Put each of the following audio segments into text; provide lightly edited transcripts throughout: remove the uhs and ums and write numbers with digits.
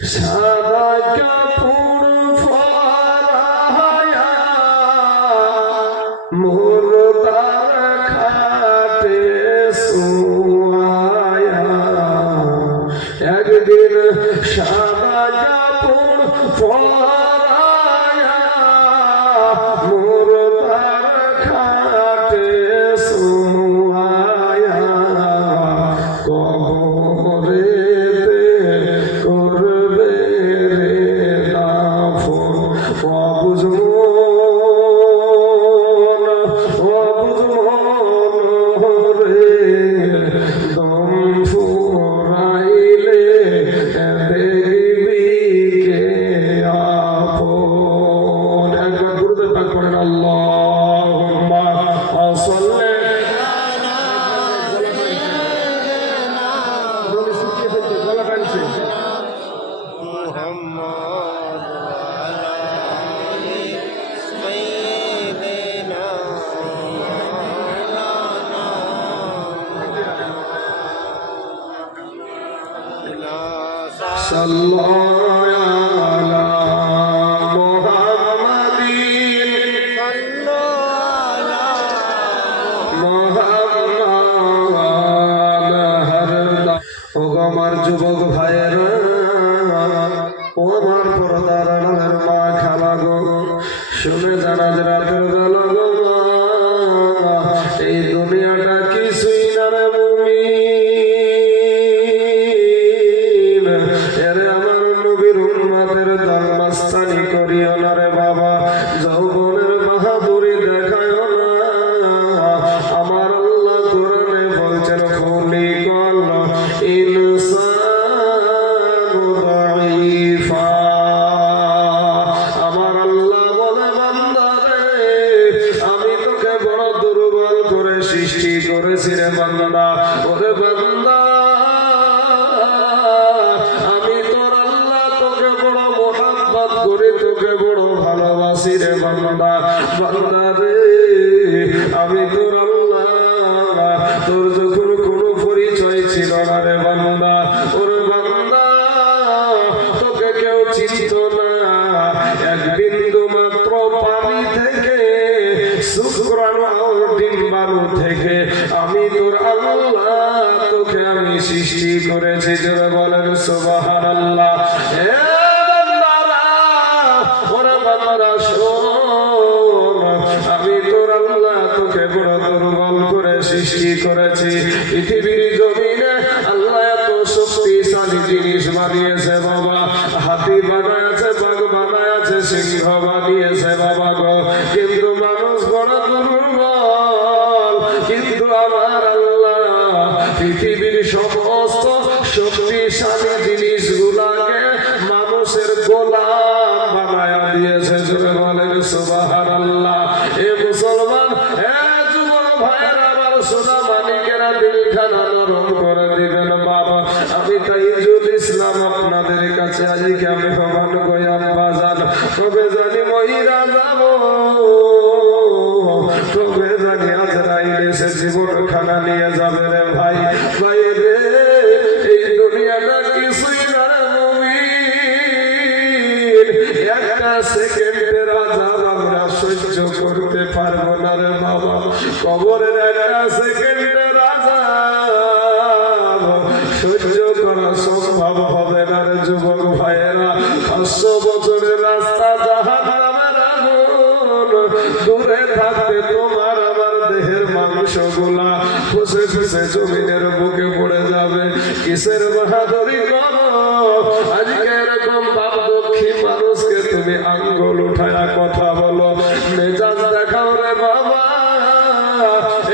সাদা কাপড় পরায়া মুর্দার খাটে শুয়ায়া একদিন সাদা কাপড় পরায়া মুর্দার খাটে শুয়ায়া কবরেতে করবে রে দাফন অবুঝমন রে দম ফুরাইলে দেখবি কে আপন। একবার দুরূদ পাক পড়েন আল্লাহুম্মা সাল্লি আমার যুবক ভাইয়েরা ও আমার পর্দার আড়ালের মা খালা গো শুনে জানা যে রাতের বেলা গো এই দুনিয়াটা কিছুই না রে মুমিন এরে আমার নবীর উম্মতের দামাস্তানি করিও না রে বাবা যৌবনের বাহাদুরি দেখায় না আমার আল্লাহ কোরআনে বলছেন খুলিকাল ইনসানু দাঈফা আমার আল্লাহ বলে বান্দা রে আমি তোকে বড় দুর্বল করে সৃষ্টি করেছি রে বান্দা ওরে বান্দা আমি তোর আল্লাহ তোকে বড় মোহাব্বত করে তোকে বড় ভালোবাসি রে বান্দা বান্দা রে আমি তোর আল্লাহ তোর যখন কোনো পরিচয় ছিল না রে বান্দা ওরে বান্দা তোকে কেউ চিনত না এক বিন্দু মাত্র পানি থেকে শুক্রাণু ডিম্বাণু থেকে আমি তোর আল্লাহ তোকে আমি সৃষ্টি করেছি জোরে বলেন সুবহানাল্লাহ। হে বান্দারা ওরে বান্দারা শোন আমি তোর আল্লাহ তোকে বড় দুর্বল করে সৃষ্টি করেছি পৃথিবীর জমিনে আল্লাহ এত শক্তিশালী জিনিস বানিয়েছে বাবা হাতি বানায়েছে বাঘ বানায়েছে সিংহ বানিয়েছে বাবা গো কিন্তু মানুষ বড় দুর্বল কিন্তু আমার আল্লাহ পৃথিবীর সমস্ত শক্তিশালী জিনিসগুলাকে মানুষের গোলাম বানায়া দিয়েছে জোরে বলেন সুবহানাল্লাহ। এ মুসলমান হে যুবক ভাইয়েরা আমার সোনা মানিকেরা দিলখানা নরম করে দিবেন বাবা আমি তাইজুল ইসলাম আপনাদের কাছে আজকে আমি ভগবান গোয়াম বাজান তবে জানি মহিরা যাব তবে জানি আজরাইল এসে জীবন খানা নিয়ে যাবে রে ভাই ভাই রে এই দুনিয়াটা কিছুই না রে মুমিন একটা সেকেন্ডের আযাব আমরা সহ্য করতে পারবো না রে বাবা কবরের একটা সেকেন্ডের আযাব সহ্য করা সম্ভব হবে না রে যুবক ভাইয়েরা 500 বছরের রাস্তা জাহান্নামের আগুন দূরে থাকতে তোমার আমার দেহের মাংসগুলা ফুসে ফুসে জমিনের বুকে পড়ে যাবে কিসের বাহাদুরি করো আজকে এরকম বাপ দক্ষিণ মানুষকে তুমি আঙ্গুল উঠায়া কথা বলো মেজাজ দেখাও রে বাবা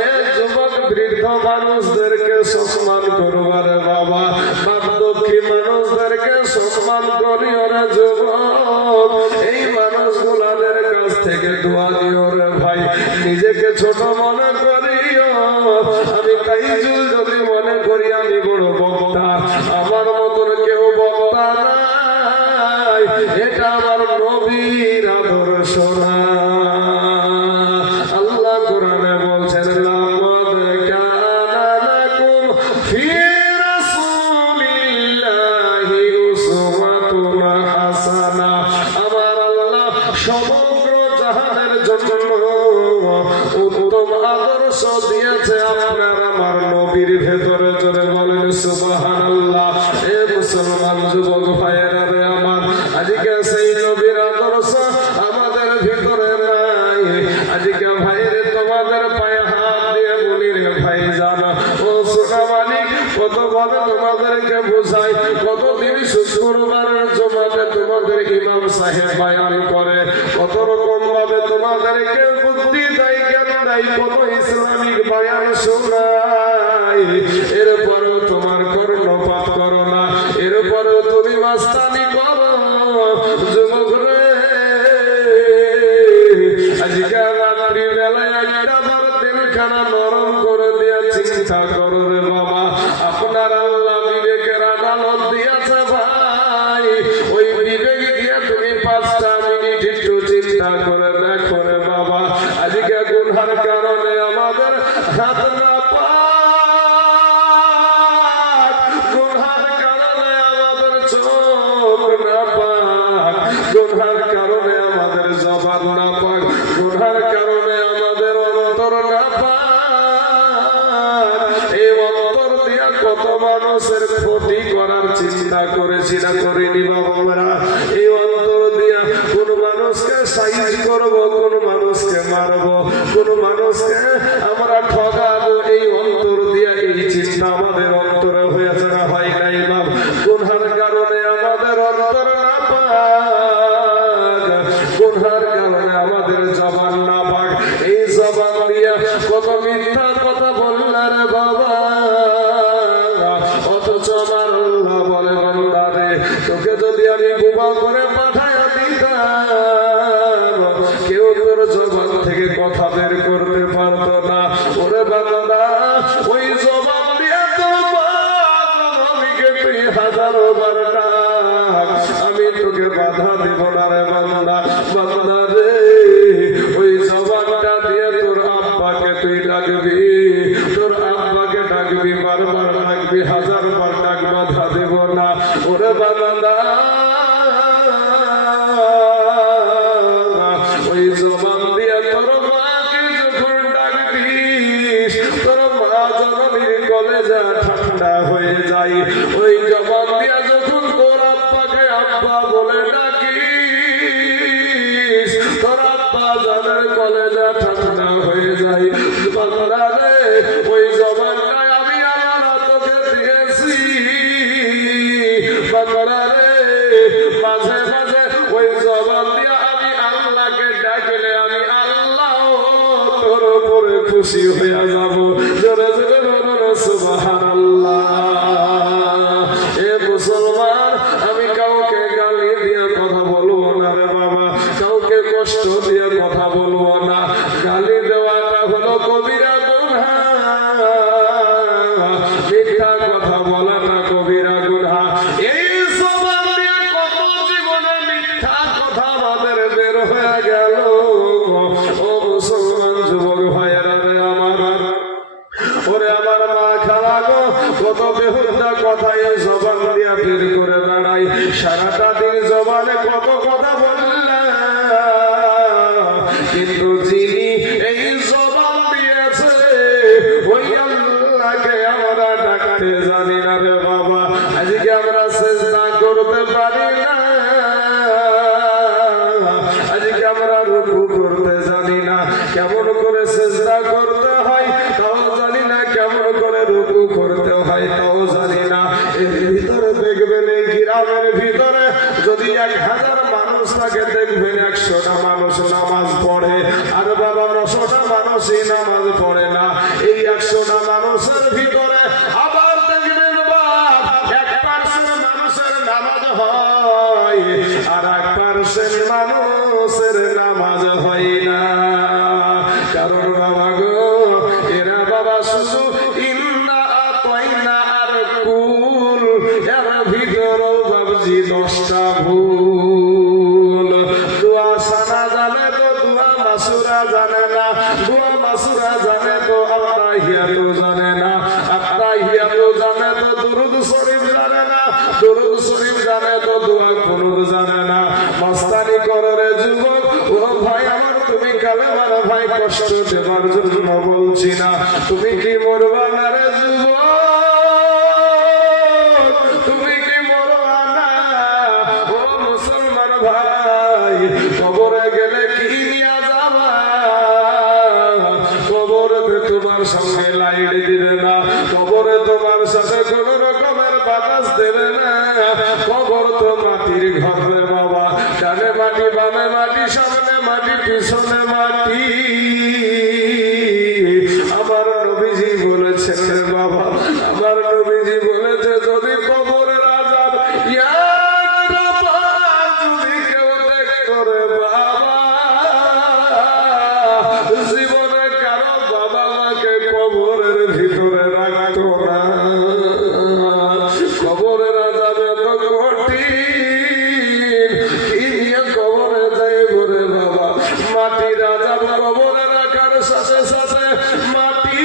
এ যুবক বৃদ্ধ মানুষদেরকে সম্মান করবা রে বাবা বাপ দক্ষিণ মানুষদেরকে সম্মান করিও রে যুবক এই মানুষগুলাদের কাছ থেকে দোয়া দিও রে ভাই নিজেকে ছোট মনে করিও আমি তাইজুল যদি মনে করি আমি বড় বক্তা আমার মতন কেউ বক্তা নাই এটা আমার নবীর আদর্শ না আল্লাহ কোরআনে বলছেন লাকাদ কানা লাকুম ফি রাসূলিল্লাহি উসওয়াতুন মুসলমান যুবক ভাইয়েরা রে আমার, আজকে সেই নবীর আদর্শ আমাদের ভিতরে নাই। আজকে ভাইরে তোমাদের পায়ে হাত দিয়ে বলি রে ভাই জানা ও সোনা মালিক, কতভাবে তোমাদেরকে বোঝাই, কতদিন শুক্রবারের জমাতে তোমাদের ইমাম সাহেব বয়ান করে, কত রকম ভাবে তোমাদেরকে বুদ্ধি দেয়, জ্ঞান দেয়, কত ইসলামিক বয়ান শোনায়, এরপরেও তোমার কর্ণপাত করো না, এরপরেও তুমি মাস্তানি করো। যুবক রে, আজকে রাত্রি বেলায় একটা বার দিলখানা নরম করে দিয়া চিন্তা করো রে বাবা, আপনার আল্লাহ বিবেকের আদালত দিয়েছে ভাই, ওই বিবেক দিয়ে তুমি 5টা মিনিট একটু চিন্তা করে দেখো রে বাবা। আজকে গুনহার কারণে আমাদের হাত না পাক, গুনহার কারণে আমাদের চোখ না পাক, গুনহার কারণে আমাদের জবান না পাক, গুনহার কারণে আমাদের অন্তর না পাক। এই অন্তর দিয়া কত মানুষের ক্ষতি করার চিন্তা করেছি না করিনি বাবারা? এই অন্তর দিয়া কোন মানুষকে সাইজ করবো, কোন মানুষকে মারবো, কোন মানুষকে আমরা ঠকাবো, এই অন্তর দিয়া এই চিন্তা আমাদের অন্তরে হয়েছে না হয় নাই বাবা? গুনহার কারণে আমাদের অন্তর না পাক, গুনহার কারণে আমাদের জবান না পাক। এই জবান দিয়া কত মিথ্যা কথা বললা রে বাবা, অথচ আমার আল্লাহ বলে বান্দা রে, তোকে যদি আমি বোবা করে পাঠায়া দিতাম, কেউ তোর জবান থেকে কথা বের করতে পারতো না। ওরে বান্দা, ওই জবান দিয়া তোর নবীকে তুই হাজারো বার ডাক, আমি তোকে বাধা দেব না রে বান্দা। বান্দা রে, ওই জবানটা দিয়ে তোর আব্বাকে তুই ডাকবি, তোর আব্বাকে ডাকবি, বারবার ডাকবি, 1000 বার ডাক, বাধা দেব না। ওরে বান্দা, ওই জবান দিয়ে তোর মাকে যখন ডাকবিস, তোর মা জননীর কলেজা ঠান্ডা হয়ে যায়। ওই জবান দিয়ে যখন তোর আব্বাকে আব্বা বলে ডাকিস, তোর আব্বা জানের কলেজা ঠান্ডা হয়ে যায়। বান্দা রে, ওই জবানটাই আমি আল্লাহ তোকে দিয়েছি। বান্দা রে, মাঝে মাঝে ওই জবান দিয়ে আমি আল্লাহকে ডাকলে আমি আল্লাহ তোর উপরে খুশি হয়ে যাব। জোরে জোরে বলুন সুবহানাল্লাহ। এ মুসলমান, আমি কাউকে গালি দিয়ে কথা বলবো না রে বাবা, কাউকে কষ্ট দিয়ে কথা বলবো না। গালি দেওয়াটা হলো কবিরা গুনাহ, মিথ্যা কথা বলা না কবিরা গুনাহ। এই জবান দিয়ে কত জীবনে মিথ্যা কথা আমাদের বের হয়ে গেল। ও মুসলমান যুবক ভাইয়েরা রে আমার, ওরে আমার মা খালা গো, কত বেহুদা কথা এই জবান দিয়া বের করে বেড়াই। সারাটা দিন জবানে কত কথা বললাম, কিন্তু যিনি এই জবান দিয়েছে ওই আল্লাহকে আমরা ডাকতে জানি না রে বাবা। আজকে আমরা চেষ্টা করতে পারি না, আজকে আমরা রুকু করতে জানি না, কেমন করে চেষ্টা করতে হয় তাও জানি না, কেমন করে রুকু করতে হয় তাও জানি না। এর ভিতরে দেখবেন, এই গ্রামের ভিতরে যদি 1000 মানুষ থাকে, দেখবেন 100টা মানুষ নামাজ পড়ে, আর বাবা 900টা মানুষই নামাজ পড়ে না। এই 100টা মানুষের ভিতরে আবার দেখবেন বাপ 1% মানুষের নামাজ হয়, আর 1% মানুষের নামাজ হয় না। কারণ বাবা গো, এরা বাবা শুধু ইন্না আতাইনা আর কুল, এর ভিতরেও বাবজি 10টা ভুল। দোয়া সানা জানে তো দোয়া মাসুরা জানে না, দোয়া মাসুরা জানে তো আত্তাহিয়াতু জানে না, আত্তাহিয়াতু জানে তো দুরুদ শরীফ জানে না, দুরুদ শরীফ জানে তো দোয়া কুনুত জানে না। মাস্তানি করো রে যুবক, ও ভাই আমার, তুমি কালেমার ভাই কষ্ট দেবার জন্য বলছি না, তুমি কি মরবা না রে যুবক, তুমি কি মরবা না? কবর তো মাটির ঘর রে বাবা, ডানে মাটি বামে মাটি সামনে মাটি পিছনে মাটি। আমার নবীজি বলেছেন রে বাবা, আমার নবীজি বলেছে যদি কবরের আযাব একটা বার যদি কেউ দেখতো রে বাবা, জীবনে কারো বাবা মাকে কবরের ভিতরে রাখতো না। কবরের আযাব এত কঠিন, কি নিয়ে কবরে যায় বলে বাবা। মাটির আযাব কবরে রাখার সাথে সাথে মাটি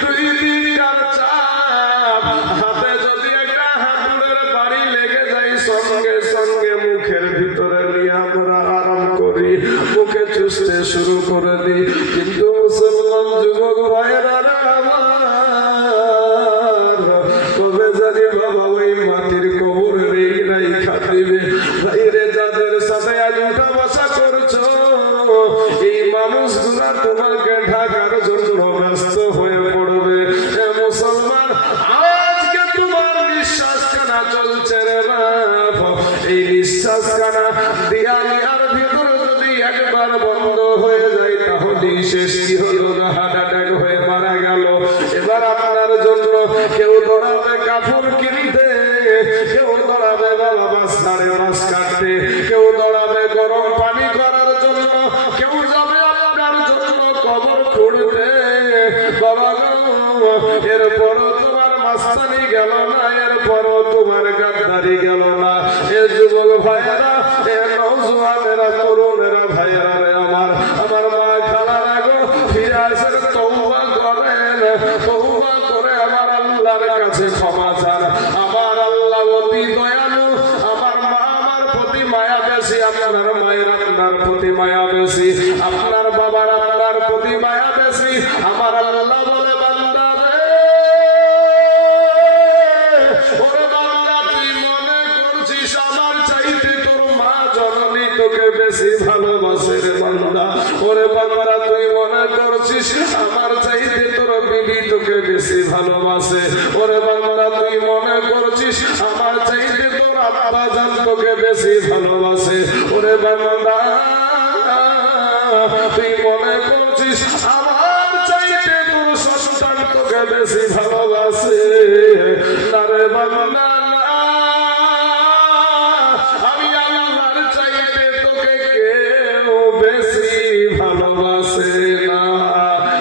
দুই দিনকার চাপ, হাতে যদি একটা হাতুড়ের বাড়ি লেগে যায় সঙ্গে সঙ্গে মুখের ভিতরে নিয়ে আমরা আরাম করি, মুখে চুষতে শুরু করে দিই। কিন্তু মুসলমান যুবক ভাইয়েরা রে আমার, তবে জানি বাবা ওই মাটির কবরের এই রাইখা দিবে। ভাইরে যাদের সাথে আজ উঠা বসা করছো, এই মানুষগুলা তোমাকে ঢাকার জন্য ব্যস্ত হয়ে পড়বে। মুসলমান আজকে তোমার নিঃশ্বাস কানা চলছে রে বাপ, এই নিঃশ্বাস কানা দিয়ালিয়ার ভিতরে যদি একবার বন্ধ হয়ে যায় তাহলে শেষ। কি হলো না, হার্ট অ্যাটাক হয়ে মারা গেল। এবার আপনার জন্য কেউ দৌড়াবে কাপড় কিনতে, কেউ দৌড়াবে বাবা মাছ ধরে মাছ কাটতে, কেউ দৌড়াবে গরম পানি করার জন্য, কেউ যাবে আপনার জন্য কবর খুঁড়তে। বাবা এরপরও তোমার মাস্তানি গেল না, এরপরও তোমার গাদ্দারি গেল না। এ যুবক ভাইয়েরা, এ নওজোয়ানেরা, তরুণেরা ভাইয়েরা রে আমার, আমার মা খালারা গো, ফিরে আসেন, তওবা করেন, তওবা করে আমার আল্লাহর কাছে ক্ষমা চান। আমার আল্লাহ অতি দয়ালু, আমার মা আমার প্রতি মায়া বেশি, আপনার মায়ের আপনার প্রতি মায়া বেশি, আপনার বাবার আপনার প্রতি মায়া বেশি। আমার আল্লাহ বলে বান্দা রে, ওরে বান্দা তুই মনে করছিস আমার চাইতে তোর মা জননী তোকে বেশি ভালোবাসে রে বান্দা। ওরে বান্দা তুই মনে করছিস আমার চাইতে তোর বিবি তোকে বেশি ভালোবাসে। ওরে বান্দা তুই মনে করছিস আমার চাইতে তোর আব্বা জান তোকে বেশি ভালোবাসে। ওরে বান্দা তুই মনে করছিস আমার চাইতে তোর সন্তান তোকে বেশি ভালোবাসে। না রে বান্দা না, আমি আল্লাহর চাইতে তোকে কেউ বেশি ভালোবাসে না।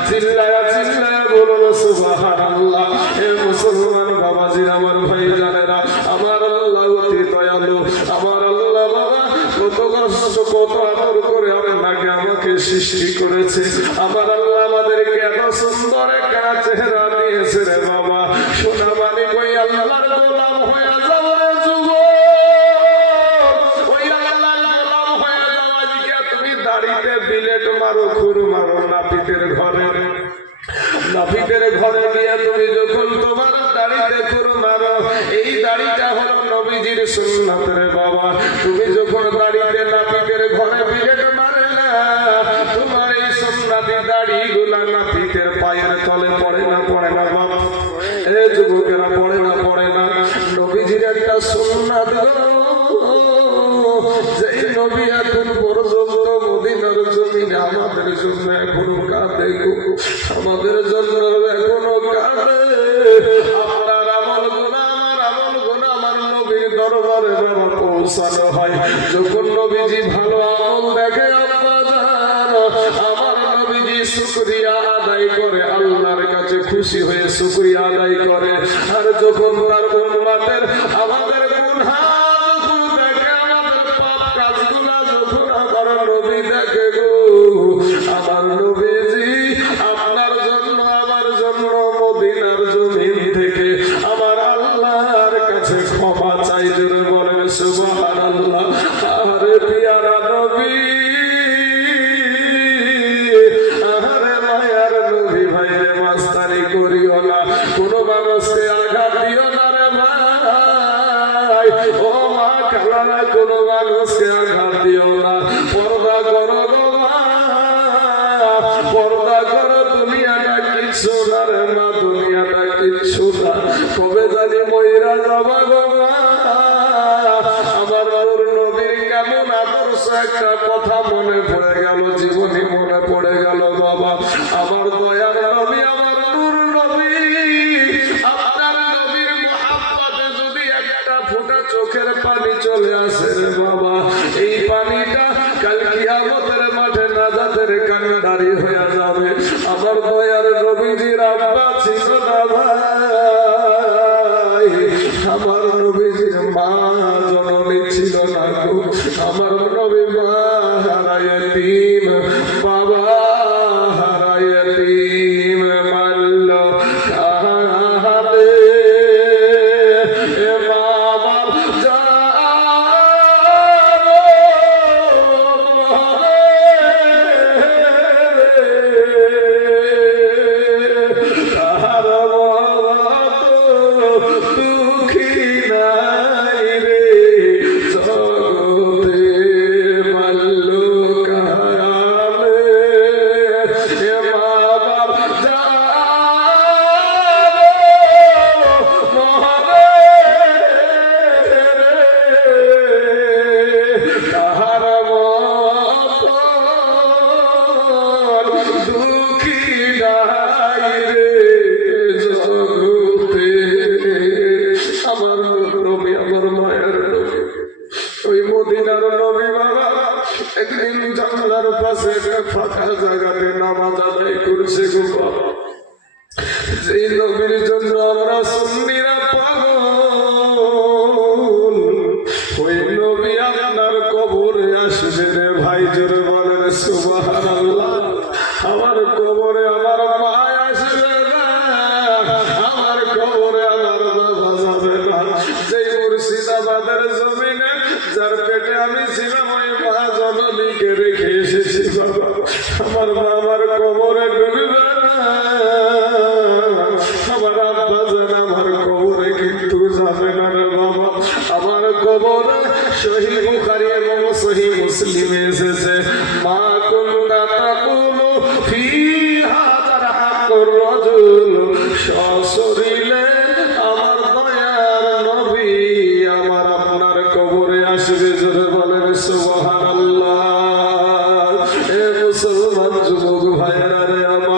চিল্লায়া চিল্লায়া বলুন সুবহানাল্লাহ। এ মুসলমান বাবাজি, আমার ভাই জানেরা, আমার আল্লাহ অতি দয়ালু। আমার আল্লাহ বাবা কত কষ্ট কত আদর করে আপনাকে আমাকে সৃষ্টি করেছে। আমার আল্লাহ আমাদেরকে এত সুন্দর একটা চেহারা দিয়েছে রে বাবা। সোনা মানে কই আল্লাহর গোলাম হয়ে যাও রে যুবক, ওই আল্লাহর গোলাম হয়ে যাও। আজকে তুমি দাড়িতে বিলেট মারো, খুর মারো নাপিতের ঘরে, নাপিতের ঘরে গিয়ে তুমি যখন তোমার দাড়িতে খুর মারো, এই দাড়িটা হলো নবীজির সুন্নাত রে বাবা। তুমি যখন দাড়িতে নাপিতের ঘরে বিলেট মারে না, তোমার এই সুন্নাতি দাড়িগুলা নাপিতের পায়ের তলে পড়ে না, পড়ে না বাবা? এ যুবকেরা, পড়ে না, পড়ে না? নবীজির একটা সুন্নাত গো, যেই নবী এখন পর্যন্ত মদিনার জমিনে আমাদের জন্য এখনো কাঁদে গো, আমাদের জন্য এখনো কাঁদে। আপনার আমল গুনাহ, আমার আমল গুনাহ আমার নবীর দরবারে বাবা পৌঁছানো হয়। যখন নবীজি ভালো আমল দেখে আমার নবীজি শুকরিয়া আদায় করে, আল্লাহর কাছে খুশি হয়ে শুকরিয়া আদায় করে। আর যখন তার উম্মতের আমাদের গুনাহ যখন দেখে, আমাদের পাপ কাজগুলো যখন আমার নবী দেখে গো, আমার নবীজি আপনার জন্য আমার জন্য মদিনার জমিন থেকে আমার আল্লাহর কাছে ক্ষমা চাই। জোরে বলেন সুবহানাল্লাহ। আরে পিয়ারা নবী, আরে মায়ার নবী, ভাইরে মাস্তানি করিও না, কোন মানুষকে আঘাত দিও না রে ভাই। ও মা খালারা, কোন মানুষকে আঘাত দিও না। পর্দা করো গো মা, পর্দা করো। দুনিয়াটা কিছু না রে মা, দুনিয়াটা কিছু না। কবে জানি মইরা যাবা গো মা। একটা কথা মনে পড়ে গেল, জীবনী মনে পড়ে গেল বাবা। আমার দয়ার নবী, আমার নূর নবী, আপনার নবীর মুহাব্বতে যদি একটা ফোঁটা চোখের পানি চলে আসে রে বাবা, এই পানিটা কাল কিয়ামতের মাঠে নাজাতের কান্ডারি হয়ে যাবে। আমার দয়ার নবীজির আব্বা ছিল না ভাই, আমার নবীজির মা জননী ছিল না গো। আমার নবী মা হারায় এতিম, বাবা হারায় এতিম, মারল কাহালে এ বাবা একদিন জানলার পাশে একটা ফাঁকা জায়গাতে নামাজ আদায় করছে গো বাবা। যেই নবীর জন্য আমরা সুন্নিরা পাগল, ওই নবী আপনার কবরে আসবে রে ভাই, জোরে বলেন সুবহানাল্লাহ। আমার কবরে আমার মা আসবে না, আমার কবরে আমার বাবা যাবে না। যেই মুর্শিদাবাদের জমিনে যার পেটে আমি ছিলাম, ওই মা জননীকে রেখে এসেছি বাবা। আমার বাবার কবরে ডুববে না, আমার আব্বা যেন আমার কবরে কিন্তু যাবে না রে বাবা। আমার কবরে সহিহ বুখারী এবং সহিহ মুসলিমে এসেছে, মা কুনতা তাকুলু ফি হাযার হাক্কুর রাজুল, সশরীরে আমার দয়ার নবী আমার আপনার কবরে আসবে, জোরে বলেন সুবহানাল্লাহ। এ মুসলমান যুবক ভাইরা রে আমার,